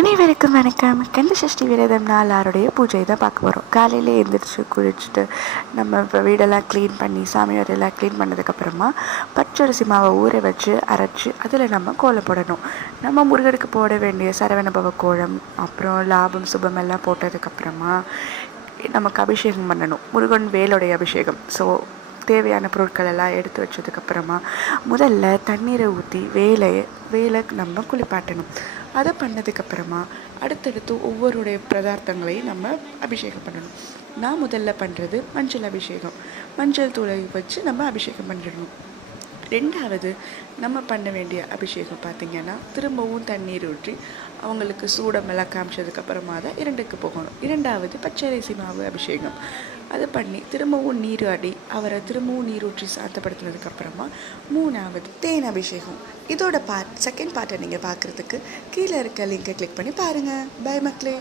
அனைவருக்கும் வணக்கம். கந்த சஷ்டி விரதம் நாளாருடைய பூஜை தான் பார்க்க போகிறோம். காலையில் எழுந்திரிச்சு குளிச்சுட்டு நம்ம இப்போ வீடெல்லாம் க்ளீன் பண்ணி சாமி வரையெல்லாம் க்ளீன் பண்ணதுக்கப்புறமா பச்சரிசி மாவை ஊற வச்சு அரைச்சி அதில் நம்ம கோலம் போடணும். நம்ம முருகனுக்கு போட வேண்டிய சரவண பவ கோலம், அப்புறம் லாபம் சுபம் எல்லாம் போட்டதுக்கப்புறமா நமக்கு அபிஷேகம் பண்ணணும். முருகன் வேலுடைய அபிஷேகம். ஸோ தேவையான பொருட்கள் எல்லாம் எடுத்து வச்சதுக்கப்புறமா முதல்ல தண்ணீரை ஊற்றி வேலை நம்ம குளிப்பாட்டணும். அதை பண்ணதுக்கப்புறமா அடுத்தடுத்து ஒவ்வொருடைய பதார்த்தங்களையும் நம்ம அபிஷேகம் பண்ணணும். நான் முதல்ல பண்ணுறது மஞ்சள் அபிஷேகம். மஞ்சள் தூளை வச்சு நம்ம அபிஷேகம் பண்ணிடணும். ரெண்டாவது நம்ம பண்ண வேண்டிய அபிஷேகம் பார்த்திங்கன்னா திரும்பவும் தண்ணீர் ஊற்றி அவங்களுக்கு சூடமெல்லாம் காமிச்சதுக்கப்புறமா தான் இரண்டுக்கு போகணும். இரண்டாவது பச்சரிசி மாவு அபிஷேகம். அதை பண்ணி திரும்பவும் நீராடி அவரை திரும்பவும் நீர் ஊற்றி சாந்தப்படுத்தினதுக்கப்புறமா மூணாவது தேன் அபிஷேகம். இதோட செகண்ட் பார்ட்டை நீங்கள் பார்க்குறதுக்கு கீழே இருக்க லிங்கை கிளிக் பண்ணி பாருங்கள். பை மக்களே.